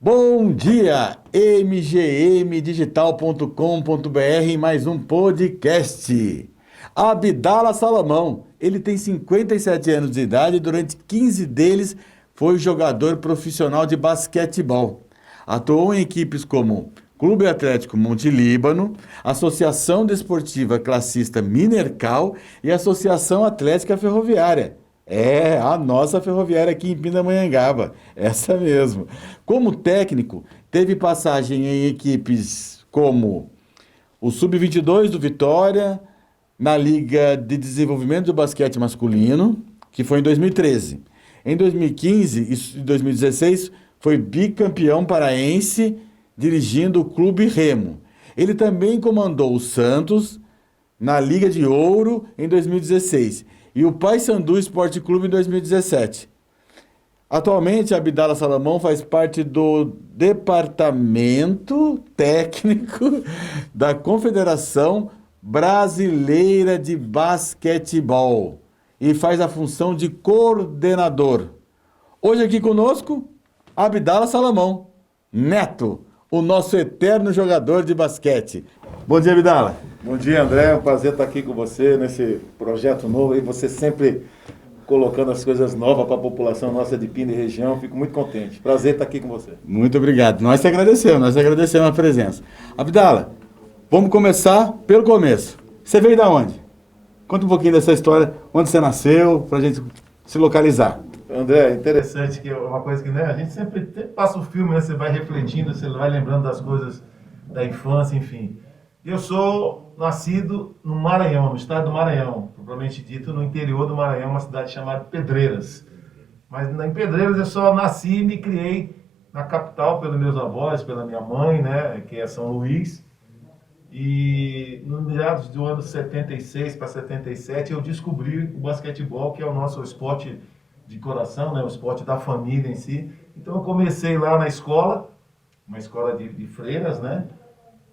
Bom dia, mgmdigital.com.br, mais um podcast. Abdala Salomão, ele tem 57 anos de idade e durante 15 deles foi jogador profissional de basquetebol. Atuou em equipes como Clube Atlético Monte Líbano, Associação Desportiva Classista Minercal e Associação Atlética Ferroviária. É, a nossa ferroviária aqui em Pindamonhangaba, essa mesmo. Como técnico, teve passagem em equipes como o Sub-22 do Vitória, na Liga de Desenvolvimento do Basquete Masculino, que foi em 2013. Em 2015 e 2016, foi bicampeão paraense, dirigindo o Clube Remo. Ele também comandou o Santos na Liga de Ouro em 2016 e o Paysandu Esporte Clube em 2017. Atualmente, Abdala Salomão faz parte do departamento técnico da Confederação Brasileira de Basquetebol e faz a função de coordenador. Hoje aqui conosco, Abdala Salomão Neto, o nosso eterno jogador de basquete. Bom dia, Abdala. Bom dia, André. É um prazer estar aqui com você nesse projeto novo e você sempre colocando as coisas novas para a população nossa de Pinda e região. Fico muito contente. Prazer estar aqui com você. Muito obrigado. Nós te agradecemos a presença. Abdala, vamos começar pelo começo. Você veio da onde? Conta um pouquinho dessa história, onde você nasceu, para a gente se localizar. André, interessante que é uma coisa que, né, a gente sempre passa o filme, né, você vai refletindo, você vai lembrando das coisas da infância, enfim. Eu sou nascido no Maranhão, no estado do Maranhão, propriamente dito, no interior do Maranhão, uma cidade chamada Pedreiras. Mas em Pedreiras eu só nasci e me criei na capital pelos meus avós, pela minha mãe, né, que é São Luís. E no meados do ano 76 para 77 eu descobri o basquetebol, que é o nosso esporte de coração, né, o esporte da família em si. Então eu comecei lá na escola, uma escola de freiras, né?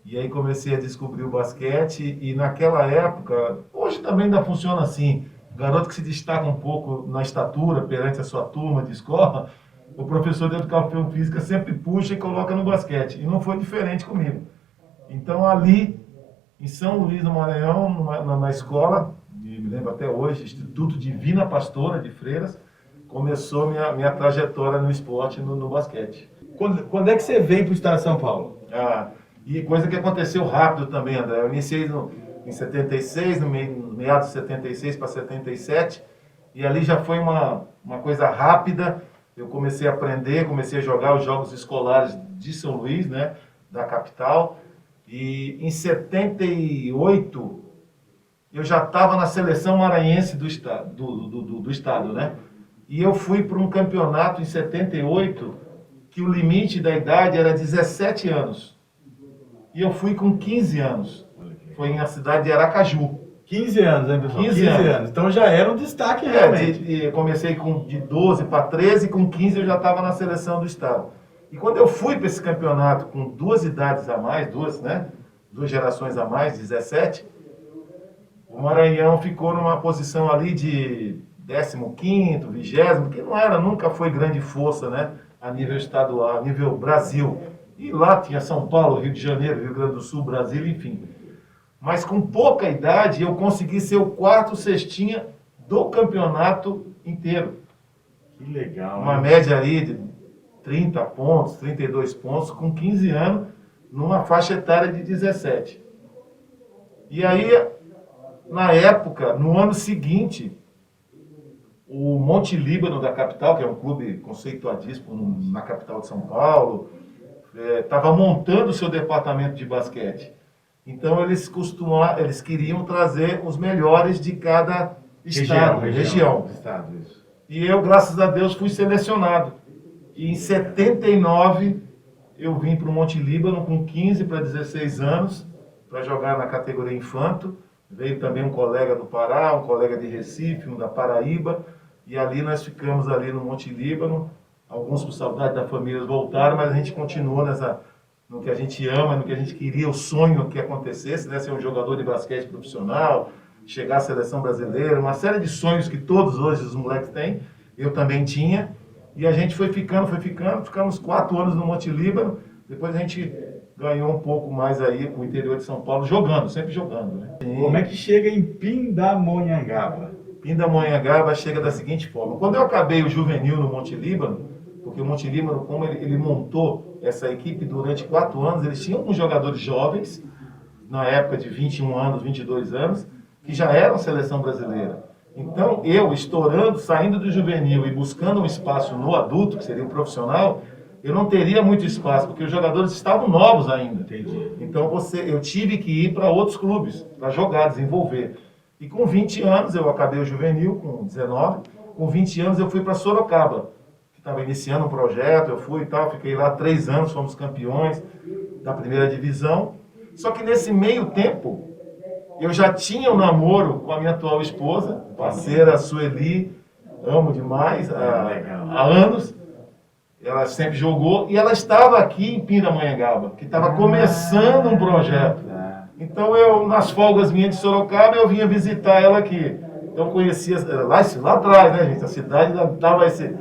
E aí comecei a descobrir o basquete e naquela época, hoje também ainda funciona assim, o garoto que se destaca um pouco na estatura perante a sua turma de escola, o professor de educação física sempre puxa e coloca no basquete. E não foi diferente comigo. Então ali, em São Luís do Maranhão, na escola, me lembro até hoje, Instituto Divina Pastora de Freiras, começou minha trajetória no esporte, no basquete. Quando é que você veio para o estado de São Paulo? E coisa que aconteceu rápido também, André. Eu iniciei em 76, no meados de 76 para 77, e ali já foi uma coisa rápida. Eu comecei a aprender, comecei a jogar os jogos escolares de São Luís, né, da capital. E em 78, eu já estava na seleção maranhense do estado, né? E eu fui para um campeonato em 78, que o limite da idade era 17 anos. E eu fui com 15 anos. Foi na cidade de Aracaju. 15 anos, hein, pessoal? 15 anos. Então já era um destaque realmente. Eu comecei de 12 para 13, e com 15 eu já estava na seleção do estado. E quando eu fui para esse campeonato com duas idades a mais, duas gerações a mais, 17, o Maranhão ficou numa posição ali de 15º, 20º, que nunca foi grande força, né, a nível estadual, a nível Brasil. E lá tinha São Paulo, Rio de Janeiro, Rio Grande do Sul, Brasília, enfim. Mas com pouca idade eu consegui ser o quarto cestinha do campeonato inteiro. Que legal. Uma média aí de 30 pontos, 32 pontos, com 15 anos, numa faixa etária de 17. E aí, na época, no ano seguinte, o Monte Líbano da capital, que é um clube conceituadíssimo na capital de São Paulo, estava montando o seu departamento de basquete. Então eles queriam trazer os melhores de cada região. E eu, graças a Deus, fui selecionado. E em 79 eu vim para o Monte Líbano com 15 para 16 anos para jogar na categoria infanto. Veio também um colega do Pará, um colega de Recife, um da Paraíba, e ali nós ficamos ali no Monte Líbano. Alguns por saudade da família voltaram, mas a gente continuou no que a gente ama, no que a gente queria, o sonho que acontecesse, né? Ser um jogador de basquete profissional, chegar à seleção brasileira, uma série de sonhos que todos hoje os moleques têm, eu também tinha. E a gente foi ficando, ficamos 4 anos no Monte Líbano, depois a gente ganhou um pouco mais aí com o interior de São Paulo, jogando, sempre jogando, né? Como é que chega em Pindamonhangaba? Pindamonhangaba chega da seguinte forma. Quando eu acabei o juvenil no Monte Líbano, porque o Monte Líbano, como ele montou essa equipe durante 4 anos, eles tinham uns jogadores jovens, na época de 21 anos, 22 anos, que já eram seleção brasileira. Então, eu estourando, saindo do juvenil e buscando um espaço no adulto, que seria o profissional, eu não teria muito espaço, porque os jogadores estavam novos ainda. Entendi. Então, eu tive que ir para outros clubes, para jogar, desenvolver. E com 20 anos, eu acabei o juvenil, com 19. Com 20 anos, eu fui para Sorocaba, que estava iniciando um projeto, eu fui e tal, fiquei lá 3 anos, fomos campeões da primeira divisão. Só que nesse meio tempo, eu já tinha um namoro com a minha atual esposa, parceira Sueli, amo demais, há anos. Ela sempre jogou e ela estava aqui em Pindamonhangaba, que estava começando um projeto. Então eu, nas folgas minhas de Sorocaba, eu vinha visitar ela aqui. Então eu conhecia, lá atrás, né, gente? A cidade dava esse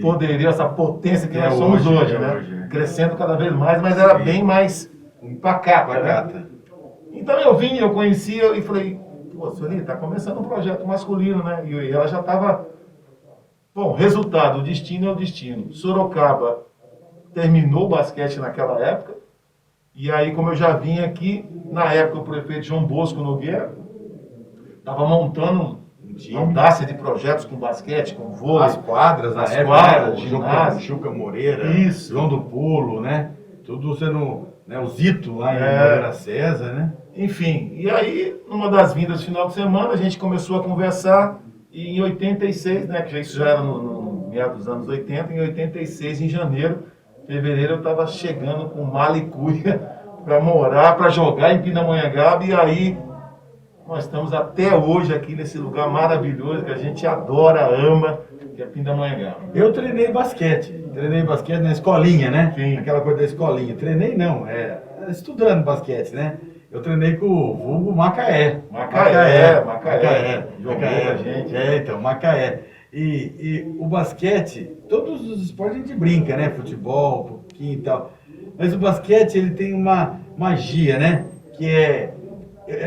poderio, essa potência que nós somos hoje, né? Crescendo cada vez mais, mas era bem mais pacata, né? Então eu vim, eu conhecia e falei, pô, Sueli, tá começando um projeto masculino, né? E ela já estava... Bom, resultado, o destino é o destino. Sorocaba terminou o basquete naquela época, e aí, como eu já vim aqui, na época o prefeito João Bosco Nogueira estava montando uma audácia de projetos com basquete, com vôlei. As quadras, na época, quadras, o Juca Moreira, isso. João do Pulo, né? Tudo sendo, né, o Zito lá em Moreira César, né? Enfim, e aí, numa das vindas do final de semana, a gente começou a conversar, e em 86, né, que isso já era no meados dos anos 80, em 86, em janeiro, fevereiro, eu estava chegando com mala e cuia para morar, para jogar em Pindamonhangaba, e aí nós estamos até hoje aqui nesse lugar maravilhoso que a gente adora, ama, que é Pindamonhangaba. Eu treinei basquete na escolinha, né? Sim. Aquela coisa da escolinha. Treinei não, estudando basquete, né? Eu treinei com o vulgo Macaé. Jogou com a gente. Então, Macaé. E o basquete, todos os esportes a gente brinca, né? Futebol, um pouquinho e tal. Mas o basquete, ele tem uma magia, né? Que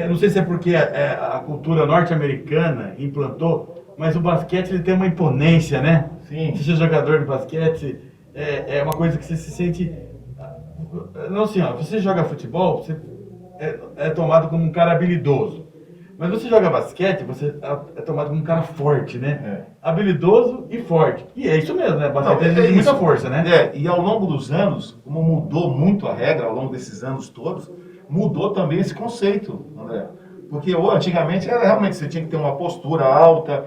não sei se é porque a cultura norte-americana implantou, mas o basquete, ele tem uma imponência, né? Sim. Se você é jogador de basquete, é uma coisa que você se sente... Não assim, ó, você joga futebol, você é tomado como um cara habilidoso. Mas você joga basquete, você é tomado como um cara forte, né? Habilidoso e forte. E é isso mesmo, né? Basquete tem muita força, né? E ao longo dos anos, como mudou muito a regra, ao longo desses anos todos, mudou também esse conceito, André. Porque antigamente era realmente, você tinha que ter uma postura alta,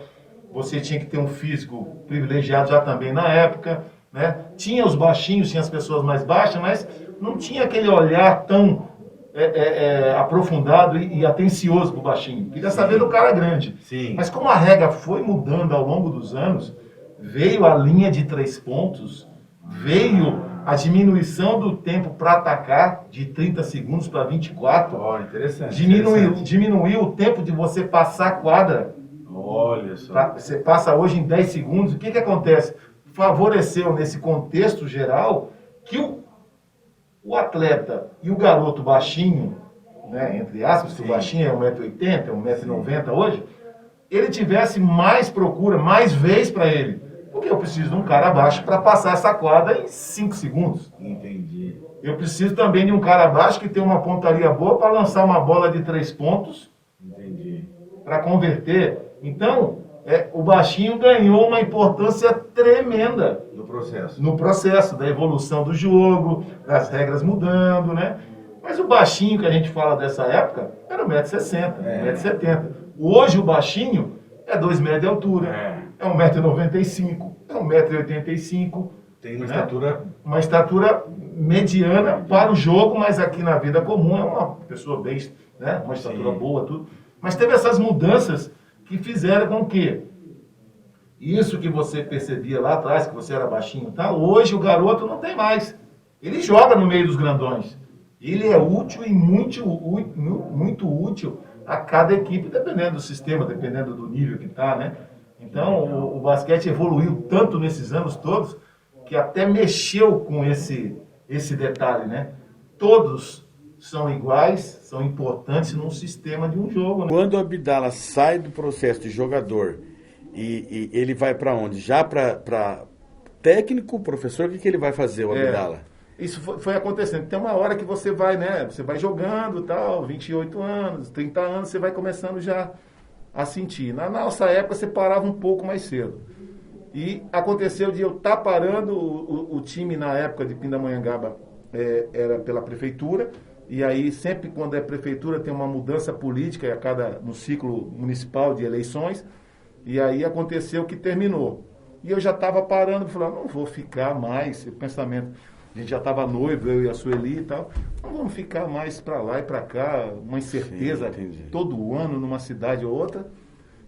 você tinha que ter um físico privilegiado já também na época, né? Tinha os baixinhos, tinha as pessoas mais baixas, mas não tinha aquele olhar tão aprofundado e atencioso pro baixinho. Queria saber do cara grande. Sim. Mas como a regra foi mudando ao longo dos anos, veio a linha de 3 pontos, veio a diminuição do tempo para atacar de 30 segundos para 24. Olha, interessante. Diminuiu o tempo de você passar a quadra. Olha só. Você passa hoje em 10 segundos. O que acontece? Favoreceu nesse contexto geral que o atleta e o garoto baixinho, né, entre aspas, que o baixinho é 1,80 m, 1,90 m hoje, ele tivesse mais procura, mais vez para ele. Porque eu preciso de um cara baixo para passar essa quadra em 5 segundos. Entendi. Eu preciso também de um cara baixo que tem uma pontaria boa para lançar uma bola de 3 pontos. Entendi. Para converter. Então, o baixinho ganhou uma importância tremenda no processo da evolução do jogo, das regras mudando, né? Mas o baixinho que a gente fala dessa época era 1,60 m, 1,70 m. Hoje o baixinho é 2 metros de altura, é 1,95 m, é 1,85 m. Tem uma estatura mediana para o jogo, mas aqui na vida comum é uma pessoa bem, né? Uma estatura boa, tudo. Mas teve essas mudanças que fizeram com que isso que você percebia lá atrás, que você era baixinho, tá? Hoje o garoto não tem mais. Ele joga no meio dos grandões. Ele é útil e muito útil a cada equipe, dependendo do sistema, dependendo do nível que tá, né? Então, o basquete evoluiu tanto nesses anos todos que até mexeu com esse detalhe, né? Todos são iguais, são importantes num sistema de um jogo, né? Quando o Abdala sai do processo de jogador e ele vai para onde? Já para técnico, professor, o que ele vai fazer, o Abdala? Isso foi acontecendo. Tem uma hora que você vai, né? Você vai jogando, tal, 28 anos, 30 anos, você vai começando já a sentir. Na nossa época, você parava um pouco mais cedo. E aconteceu de eu estar parando, o time na época de Pindamonhangaba era pela prefeitura, e aí sempre quando é prefeitura tem uma mudança política no ciclo municipal de eleições, e aí aconteceu que terminou. E eu já estava parando, falando, não vou ficar mais, o pensamento, a gente já estava noivo, eu e a Sueli e tal, não vamos ficar mais para lá e para cá, uma incerteza todo ano numa cidade ou outra.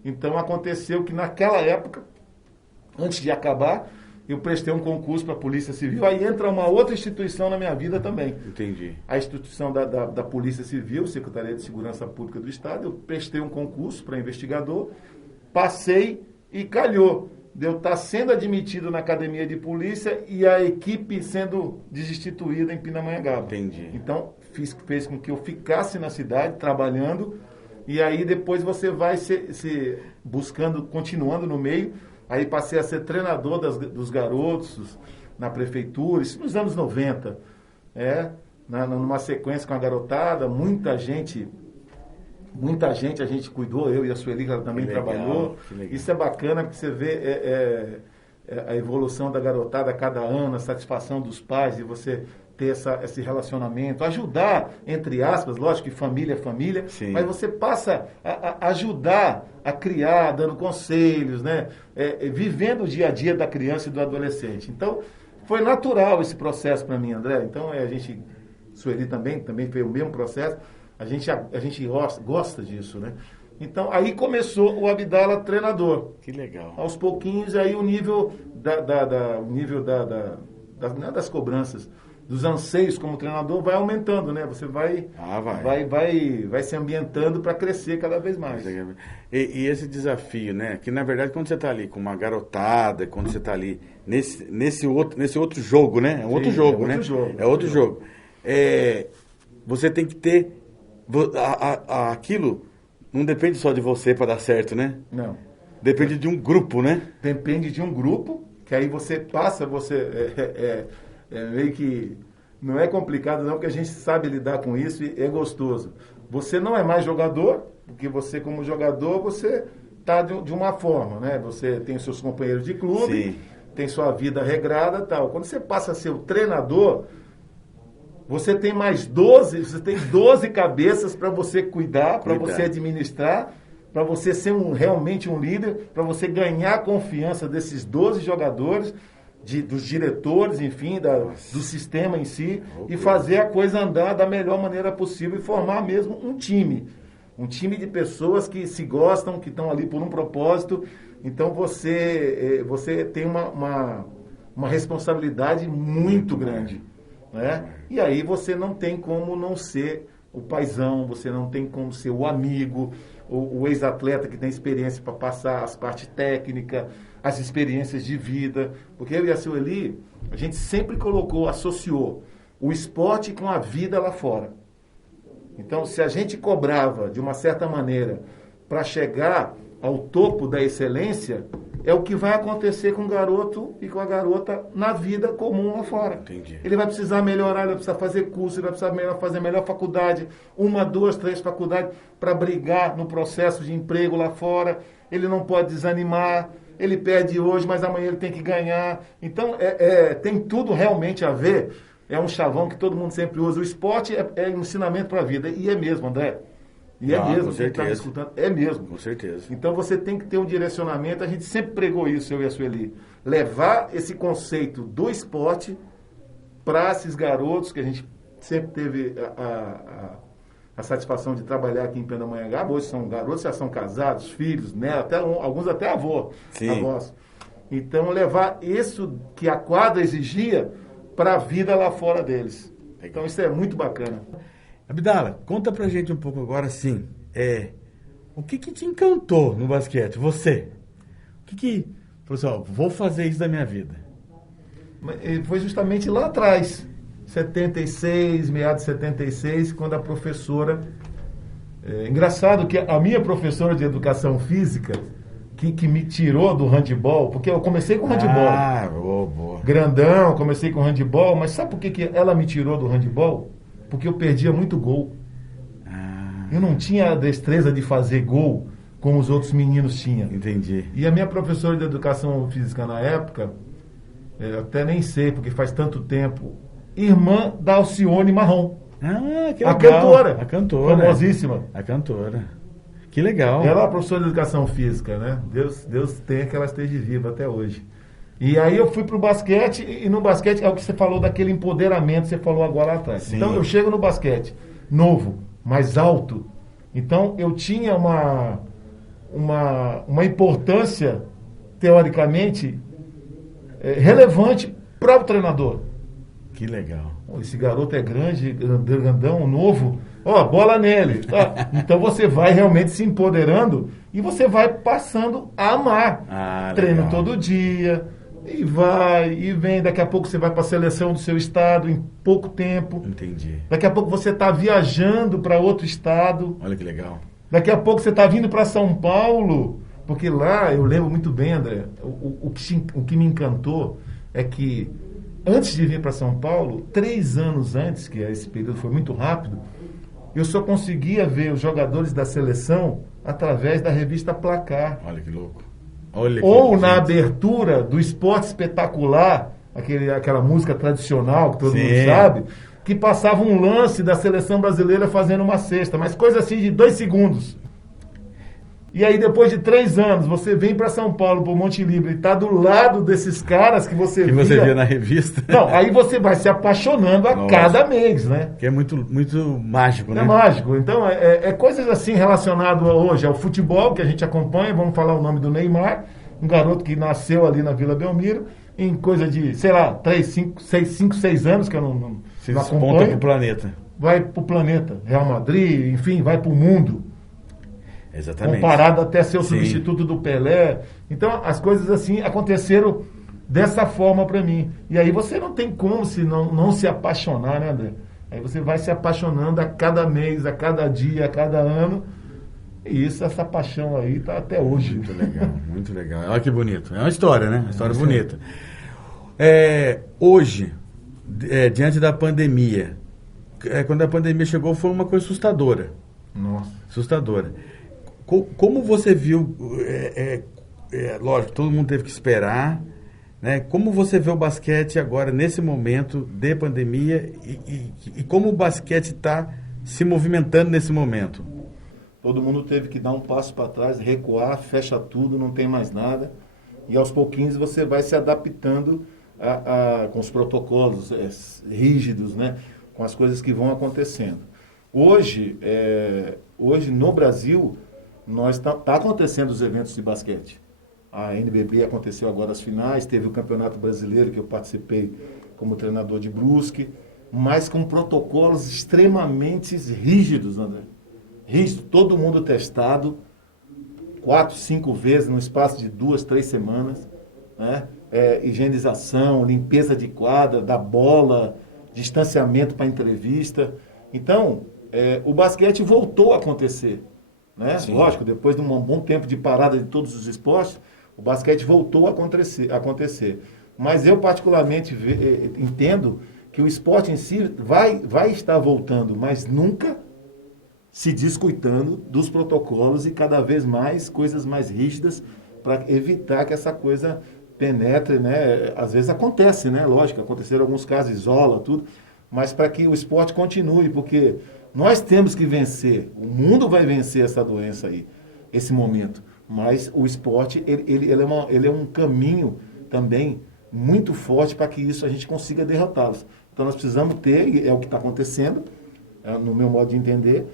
Então aconteceu que naquela época, antes de acabar, eu prestei um concurso para a Polícia Civil, aí entra uma outra instituição na minha vida também. Entendi. A instituição da Polícia Civil, Secretaria de Segurança Pública do Estado, eu prestei um concurso para investigador, passei e calhou de eu estar sendo admitido na academia de polícia e a equipe sendo desinstituída em Pindamonhangaba. Entendi. Então, fez com que eu ficasse na cidade, trabalhando, e aí depois você vai se buscando, continuando no meio. Aí passei a ser treinador dos garotos na prefeitura, isso nos anos 90. Numa sequência com a garotada, muita gente a gente cuidou, eu e a Sueli, ela também trabalhou. Isso é bacana, porque você vê a evolução da garotada a cada ano, a satisfação dos pais, de você ter esse relacionamento, ajudar, entre aspas, lógico que família é família, sim, mas você passa a ajudar a criar, dando conselhos, né? Vivendo o dia a dia da criança e do adolescente. Então, foi natural esse processo para mim, André. Então, Sueli também fez o mesmo processo. A gente gosta disso, né? Então, aí começou o Abdala treinador. Que legal. Aos pouquinhos, aí o nível das cobranças, dos anseios como treinador vai aumentando, né? Você vai se ambientando para crescer cada vez mais. E esse desafio, né? Que na verdade quando você está ali com uma garotada, quando você está ali nesse outro jogo, né? É outro jogo, né? É outro jogo. Você tem que ter aquilo não depende só de você para dar certo, né? Não. Depende de um grupo, né? Depende de um grupo, que aí você passa, meio que não é complicado não, porque a gente sabe lidar com isso e é gostoso. Você não é mais jogador, porque você como jogador, você está de uma forma, né? Você tem seus companheiros de clube, sim, tem sua vida regrada e tal. Quando você passa a ser o treinador, você tem mais 12 cabeças para você cuidar, para você administrar, para você ser realmente um líder, para você ganhar a confiança desses 12 jogadores, dos diretores, enfim, do sistema em si, e fazer a coisa andar da melhor maneira possível e formar mesmo um time. Um time de pessoas que se gostam, que estão ali por um propósito. Então você tem uma responsabilidade muito grande, né? E aí você não tem como não ser o paizão, você não tem como ser o amigo, o ex-atleta que tem experiência para passar as partes técnicas, as experiências de vida. Porque eu e a Sueli, a gente sempre associou o esporte com a vida lá fora. Então, se a gente cobrava de uma certa maneira para chegar ao topo da excelência, é o que vai acontecer com o garoto e com a garota na vida comum lá fora. Entendi. Ele vai precisar melhorar, ele vai precisar fazer curso, ele vai precisar fazer melhor faculdade, 1, 2, 3 faculdades para brigar no processo de emprego lá fora. Ele não pode desanimar, ele perde hoje, mas amanhã ele tem que ganhar. Então, tem tudo realmente a ver. É um chavão que todo mundo sempre usa. O esporte é ensinamento para a vida. E é mesmo, André. E é mesmo, você está me escutando, é mesmo. Com certeza. Então você tem que ter um direcionamento, a gente sempre pregou isso, eu e a Sueli. Levar esse conceito do esporte para esses garotos, que a gente sempre teve a satisfação de trabalhar aqui em Pindamonhangaba. Hoje são garotos, já são casados, filhos, né? Alguns até avós. Então levar isso que a quadra exigia para a vida lá fora deles. Então isso é muito bacana. Abdala, conta pra gente um pouco agora, assim, o que te encantou no basquete? Você? O que falou assim, ó, vou fazer isso da minha vida? Foi justamente lá atrás, 76, meados de 76, quando a professora... engraçado que a minha professora de educação física, que me tirou do handebol, porque eu comecei com handebol. Ah, boa. Grandão, comecei com handebol, mas sabe por que ela me tirou do handebol? Porque eu perdia muito gol. Eu não tinha a destreza de fazer gol como os outros meninos tinham. Entendi. E a minha professora de educação física na época, eu até nem sei, porque faz tanto tempo, irmã da Alcione Marrom. Ah, que A legal. cantora. A cantora. Famosíssima. A cantora. Que legal. Ela é uma professora de educação física, né? Deus tenha que ela esteja viva até hoje. E aí eu fui pro basquete, e no basquete é o que você falou daquele empoderamento que você falou agora lá atrás. Sim. Então eu chego no basquete, novo, mais alto. Então eu tinha uma importância, teoricamente, relevante para o treinador. Que legal. Esse garoto é grande, grandão, novo. Ó, bola nele. Tá? Então você vai realmente se empoderando e você vai passando a amar. Treino legal. todo dia, e vai, e vem. Daqui a pouco você vai para a seleção do seu estado em pouco tempo. Entendi. Daqui a pouco você está viajando para outro estado. Olha que legal. Daqui a pouco você está vindo para São Paulo. Porque lá, eu lembro muito bem, André, o que me encantou é que antes de vir para São Paulo, 3 anos antes, que esse período foi muito rápido, eu só conseguia ver os jogadores da seleção através da revista Placar. Olha que louco. Olha que Ou na gente. abertura do Esporte Espetacular, aquela música tradicional que todo Sim. mundo sabe, que passava um lance da seleção brasileira fazendo uma cesta, mas coisa assim de 2 segundos. E aí, depois de 3 anos, você vem para São Paulo, para o Monte Livre, e está do lado desses caras que você via na revista. Não, aí você vai se apaixonando a cada mês, né? Que é muito, muito mágico, né? É mágico. Então, é coisas assim relacionadas hoje ao futebol, que a gente acompanha. Vamos falar o nome do Neymar, um garoto que nasceu ali na Vila Belmiro, em coisa de, sei lá, 5, 6 anos, que eu não Desponta acompanho. pro planeta. Vai pro planeta, Real Madrid, enfim, vai pro mundo. Exatamente. Comparado até ser o Sim. substituto do Pelé. Então, as coisas assim aconteceram dessa forma para mim. E aí você não tem como se não se apaixonar, né, André? Aí você vai se apaixonando a cada mês, a cada dia, a cada ano. E essa paixão aí tá até hoje. Muito legal, muito legal. Olha que bonito. É uma história, né? Uma história bonita. Hoje, diante da pandemia, quando a pandemia chegou, foi uma coisa assustadora. Nossa. Assustadora. Como você viu, lógico, todo mundo teve que esperar, né? Como você vê o basquete agora, nesse momento de pandemia, e como o basquete está se movimentando nesse momento? Todo mundo teve que dar um passo para trás, recuar, fecha tudo, não tem mais nada. E aos pouquinhos você vai se adaptando com os protocolos rígidos, né? Com as coisas que vão acontecendo. Hoje no Brasil, tá acontecendo os eventos de basquete. A NBB aconteceu agora as finais, teve o Campeonato Brasileiro que eu participei como treinador de Brusque, mas com protocolos extremamente rígidos, André. Rígido, todo mundo testado 4, 5 vezes no espaço de 2, 3 semanas, né? Higienização, limpeza de quadra, da bola, distanciamento para entrevista. Então, o basquete voltou a acontecer, né? Lógico, depois de um bom tempo de parada de todos os esportes, o basquete voltou a acontecer. Mas eu particularmente entendo que o esporte em si vai estar voltando, mas nunca se descuidando dos protocolos e cada vez mais coisas mais rígidas para evitar que essa coisa penetre, né? Às vezes acontece, né? Lógico, aconteceram alguns casos, isola, tudo, mas para que o esporte continue, porque nós temos que vencer, o mundo vai vencer essa doença aí, esse momento, mas o esporte, ele é um caminho também muito forte para que isso a gente consiga derrotá-los. Então nós precisamos ter, e é o que está acontecendo, no meu modo de entender,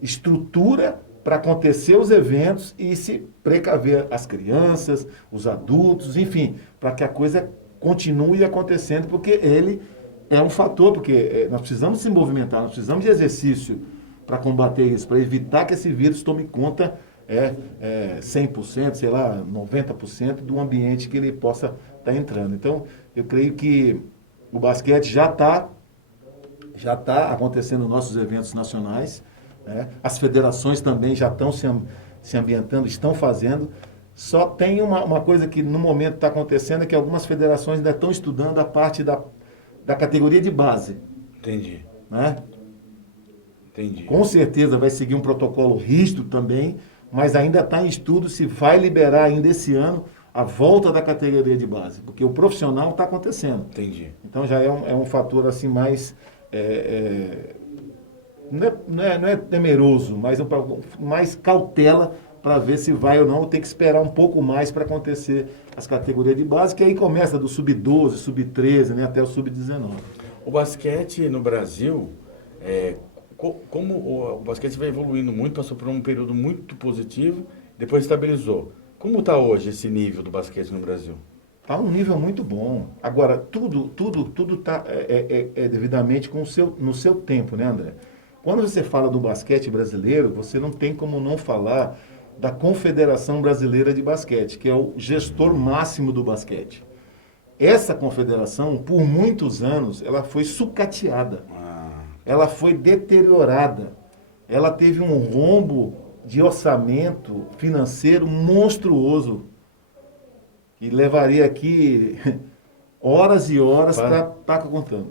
estrutura para acontecer os eventos e se precaver as crianças, os adultos, enfim, para que a coisa continue acontecendo, porque ele é um fator, porque nós precisamos se movimentar, nós precisamos de exercício para combater isso, para evitar que esse vírus tome conta 100%, sei lá, 90% do ambiente que ele possa estar entrando. Então, eu creio que o basquete já está acontecendo nos nossos eventos nacionais, né? As federações também já estão se ambientando, estão fazendo. Só tem uma coisa que no momento está acontecendo, é que algumas federações ainda estão estudando a parte da categoria de base. Entendi. Né? Entendi. Com certeza vai seguir um protocolo rígido também, mas ainda está em estudo se vai liberar ainda esse ano a volta da categoria de base, porque o profissional está acontecendo. Entendi. Então já é um fator assim mais... não é temeroso, mas mais cautela para ver se vai ou não, tem que esperar um pouco mais para acontecer as categorias de base, que aí começa do sub-12, sub-13, né, até o sub-19. O basquete no Brasil, como o basquete vai evoluindo muito, passou por um período muito positivo, depois estabilizou. Como está hoje esse nível do basquete no Brasil? Está um nível muito bom. Agora, tudo está devidamente no seu tempo, né, André? Quando você fala do basquete brasileiro, você não tem como não falar da Confederação Brasileira de Basquete, que é o gestor máximo do basquete. Essa confederação, por muitos anos, ela foi sucateada. Ela foi deteriorada. Ela teve um rombo de orçamento financeiro monstruoso, que levaria aqui horas e horas para estar contando.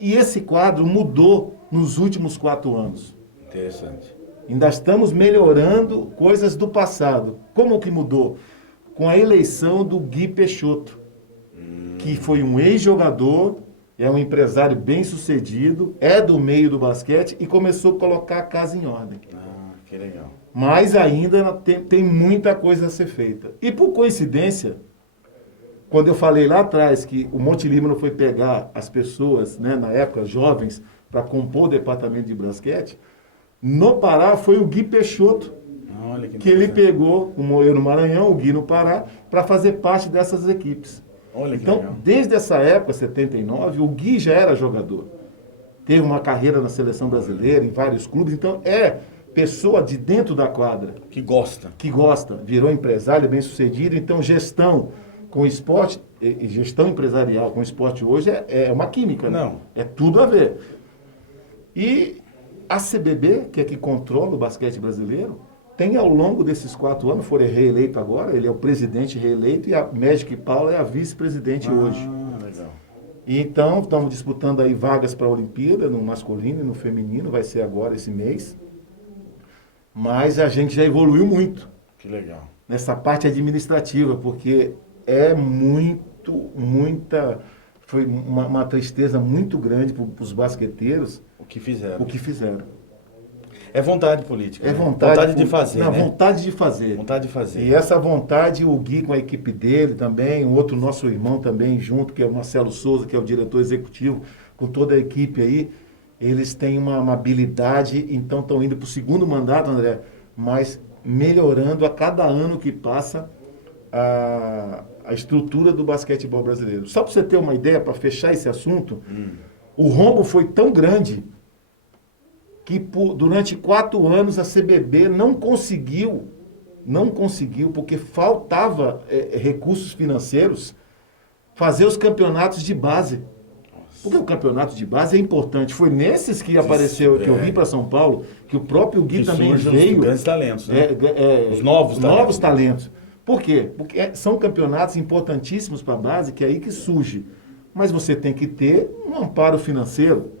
E esse quadro mudou nos últimos 4 anos. Interessante. Ainda estamos melhorando coisas do passado. Como que mudou? Com a eleição do Gui Peixoto, que foi um ex-jogador, é um empresário bem sucedido, é do meio do basquete e começou a colocar a casa em ordem. Que legal. Mas ainda tem muita coisa a ser feita. E por coincidência, quando eu falei lá atrás que o Monte Líbano foi pegar as pessoas, né, na época, jovens, para compor o departamento de basquete, no Pará foi o Gui Peixoto, Olha que ele pegou, como eu no Maranhão, o Gui no Pará, para fazer parte dessas equipes. Olha que então, legal. desde essa época, 79, o Gui já era jogador. Teve uma carreira na seleção brasileira, em vários clubes, então pessoa de dentro da quadra. Que gosta. Que gosta, virou empresário bem sucedido, então gestão com esporte, e gestão empresarial com esporte hoje é uma química, né? Não. É tudo a ver. E a CBB, que é que controla o basquete brasileiro, tem ao longo desses 4 anos, foi reeleito agora, ele é o presidente reeleito e a Magic Paula é a vice-presidente hoje. Legal. E então, estamos disputando aí vagas para a Olimpíada, no masculino e no feminino, vai ser agora esse mês. Mas a gente já evoluiu muito. Que legal. Nessa parte administrativa, porque foi uma tristeza muito grande para os basqueteiros O que fizeram. o que fizeram. É vontade política. É né? vontade de fazer. Não, né? vontade de fazer. Vontade de fazer. E essa vontade, o Gui com a equipe dele também, um outro nosso irmão também junto, que é o Marcelo Souza, que é o diretor executivo, com toda a equipe aí, eles têm uma habilidade, então estão indo para o segundo mandato, André, mas melhorando a cada ano que passa a estrutura do basquetebol brasileiro. Só para você ter uma ideia, para fechar esse assunto, o rombo foi tão grande que durante 4 anos a CBB não conseguiu, porque faltava recursos financeiros, fazer os campeonatos de base. Porque o campeonato de base é importante. Foi nesses que apareceu, que eu vi para São Paulo, que o próprio Gui também veio. Os grandes talentos, né? Os novos talentos. Por quê? Porque são campeonatos importantíssimos para a base, que é aí que surge. Mas você tem que ter um amparo financeiro.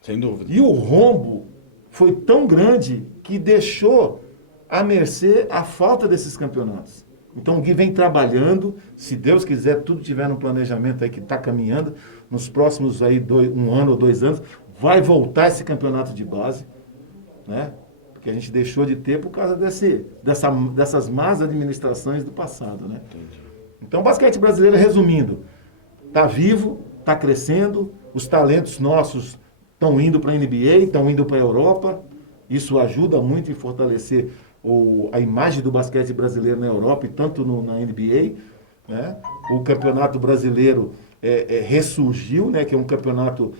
Sem dúvida. E o rombo foi tão grande que deixou à mercê a falta desses campeonatos. Então o Gui vem trabalhando, se Deus quiser, tudo tiver no planejamento aí que está caminhando, nos próximos aí 1 ano ou 2 anos, vai voltar esse campeonato de base, né? Porque a gente deixou de ter por causa dessas más administrações do passado, né? Entendi. Então o basquete brasileiro, resumindo, está vivo, está crescendo, os talentos nossos estão indo para a NBA, estão indo para a Europa, isso ajuda muito em fortalecer a imagem do basquete brasileiro na Europa e tanto na NBA, né? O campeonato brasileiro ressurgiu, né? Que é um campeonato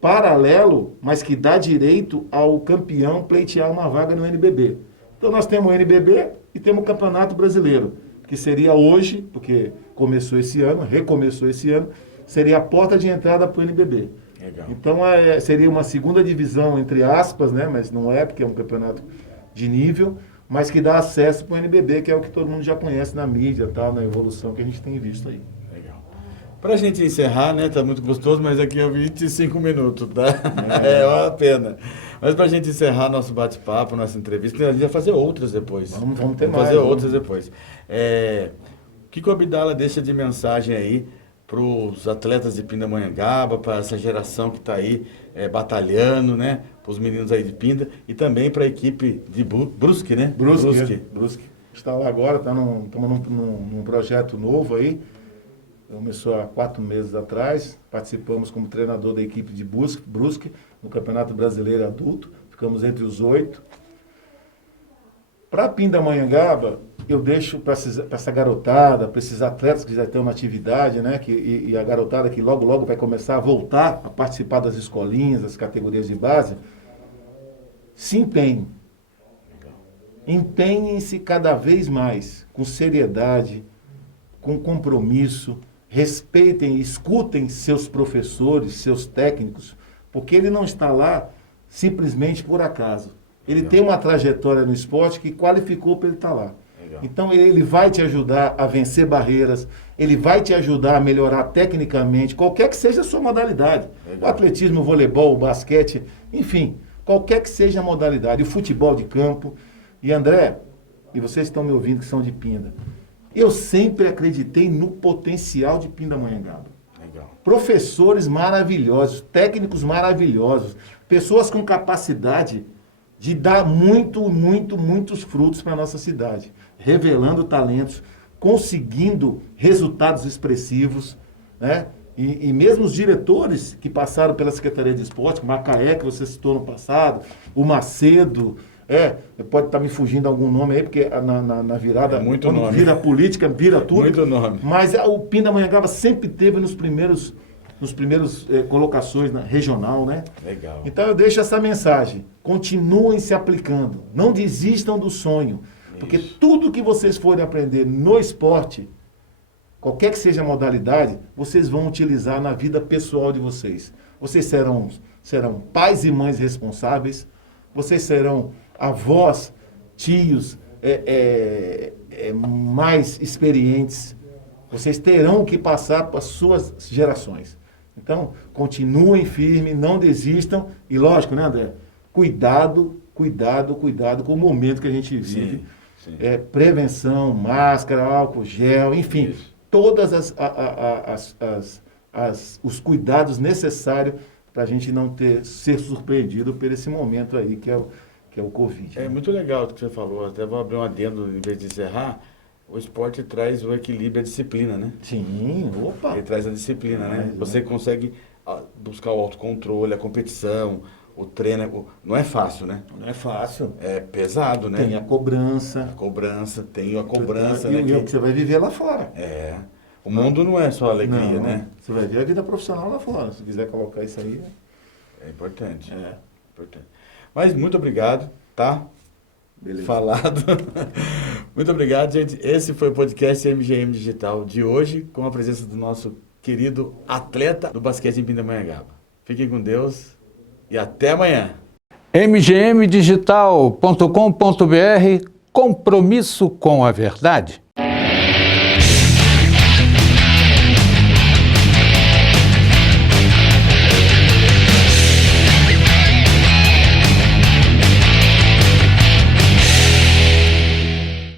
paralelo, mas que dá direito ao campeão pleitear uma vaga no NBB. Então nós temos o NBB e temos o Campeonato Brasileiro, que seria hoje, porque começou esse ano, recomeçou esse ano, seria a porta de entrada para o NBB. Legal. Então seria uma segunda divisão, entre aspas, né? Mas não é, porque é um campeonato de nível, mas que dá acesso para o NBB, que é o que todo mundo já conhece na mídia, tal, na evolução que a gente tem visto aí. Legal. Pra gente encerrar, né? Tá muito gostoso, mas aqui é 25 minutos, tá? É uma pena. Mas pra gente encerrar nosso bate-papo, nossa entrevista, a gente vai fazer outras depois. Vamos ter mais. Fazer outras depois. O que o Abdala deixa de mensagem aí para os atletas de Pindamonhangaba, para essa geração que está aí batalhando, né? Para os meninos aí de Pinda e também para a equipe de Brusque, né? Brusque. Está lá agora, estamos num projeto novo aí. Começou há 4 meses atrás. Participamos como treinador da equipe de Brusque no Campeonato Brasileiro Adulto. Ficamos entre os 8. Para Pindamonhangaba, eu deixo para essa garotada, para esses atletas que já estão na atividade, né? E a garotada que logo vai começar a voltar a participar das escolinhas, das categorias de base, se empenhem. Empenhem-se cada vez mais, com seriedade, com compromisso, respeitem, escutem seus professores, seus técnicos, porque ele não está lá simplesmente por acaso. Ele tem uma trajetória no esporte que qualificou para ele estar lá. Então ele vai te ajudar a vencer barreiras, ele vai te ajudar a melhorar tecnicamente, qualquer que seja a sua modalidade. O atletismo, o voleibol, o basquete, enfim, qualquer que seja a modalidade, o futebol de campo. E André, e vocês estão me ouvindo que são de Pinda, eu sempre acreditei no potencial de Pindamonhangaba. Professores maravilhosos, técnicos maravilhosos, pessoas com capacidade de dar muitos frutos para a nossa cidade, revelando talentos, conseguindo resultados expressissivos, né? E mesmo os diretores que passaram pela Secretaria de Esporte, o Macaé, que você citou no passado, o Macedo, pode estar me fugindo algum nome aí, porque na virada, muito quando nome. vira política, vira tudo. Muito nome. Mas o Pindamonhangaba sempre teve nos primeiros colocações na regional, né? Legal. Então eu deixo essa mensagem. Continuem se aplicando. Não desistam do sonho. Porque tudo que vocês forem aprender no esporte, qualquer que seja a modalidade, vocês vão utilizar na vida pessoal de vocês. Vocês serão pais e mães responsáveis. Vocês serão avós, tios, mais experientes. Vocês terão que passar para as suas gerações. Então, continuem firmes, não desistam. E lógico, né, André? Cuidado com o momento que a gente vive. Sim. Prevenção, máscara, álcool, gel, enfim. Isso. Todas os cuidados necessários para a gente não ser surpreendido por esse momento aí que é o Covid. É muito legal o que você falou. Até vou abrir um adendo em vez de encerrar. O esporte traz o equilíbrio e a disciplina, né? Sim, opa! Ele traz a disciplina, né? Você consegue buscar o autocontrole, a competição, o treino. Não é fácil, né? Não é fácil. É pesado, né? Tem a cobrança. Tem a cobrança, né? E o que você vai viver lá fora. O mundo não é só alegria, né? Você vai ver a vida profissional lá fora. Se quiser colocar isso aí. É importante. Importante. Mas muito obrigado, tá? Beleza. Falado. Muito obrigado, gente. Esse foi o podcast MGM Digital de hoje, com a presença do nosso querido atleta do basquete em Pindamonhangaba. Fiquem com Deus e até amanhã. mgmdigital.com.br, compromisso com a verdade.